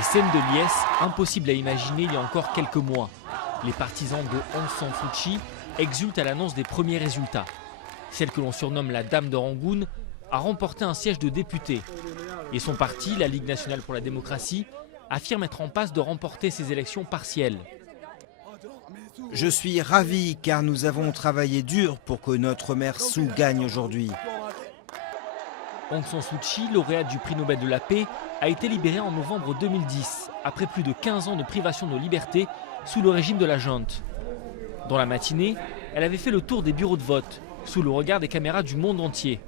Des scènes de liesse impossibles à imaginer il y a encore quelques mois. Les partisans de Aung San Suu Kyi exultent à l'annonce des premiers résultats. Celle que l'on surnomme la Dame de Rangoon a remporté un siège de député. Et son parti, la Ligue nationale pour la démocratie, affirme être en passe de remporter ces élections partielles. Je suis ravi car nous avons travaillé dur pour que notre mère Suu gagne aujourd'hui. Aung San Suu Kyi, lauréate du prix Nobel de la paix, a été libérée en novembre 2010, après plus de 15 ans de privation de liberté sous le régime de la junte. Dans la matinée, elle avait fait le tour des bureaux de vote, sous le regard des caméras du monde entier.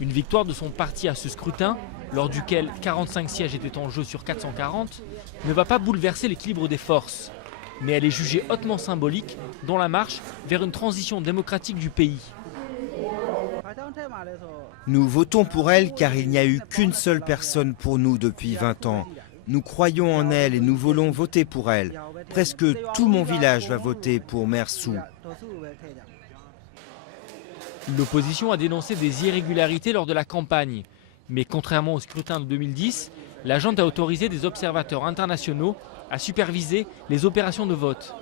Une victoire de son parti à ce scrutin, lors duquel 45 sièges étaient en jeu sur 440, ne va pas bouleverser l'équilibre des forces. Mais elle est jugée hautement symbolique dans la marche vers une transition démocratique du pays. Nous votons pour elle car il n'y a eu qu'une seule personne pour nous depuis 20 ans. Nous croyons en elle et nous voulons voter pour elle. Presque tout mon village va voter pour Mère Suu. L'opposition a dénoncé des irrégularités lors de la campagne. Mais contrairement au scrutin de 2010, la junte a autorisé des observateurs internationaux à superviser les opérations de vote.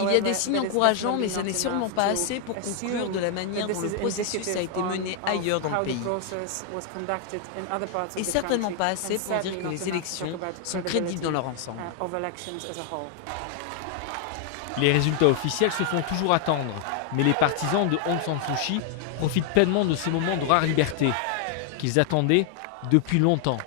Il y a des signes encourageants, mais ce n'est sûrement pas assez pour conclure de la manière dont le processus a été mené ailleurs dans le pays. Et certainement pas assez pour dire que les élections sont crédibles dans leur ensemble. Les résultats officiels se font toujours attendre, mais les partisans de Aung San Suu Kyi profitent pleinement de ces moments de rare liberté qu'ils attendaient depuis longtemps.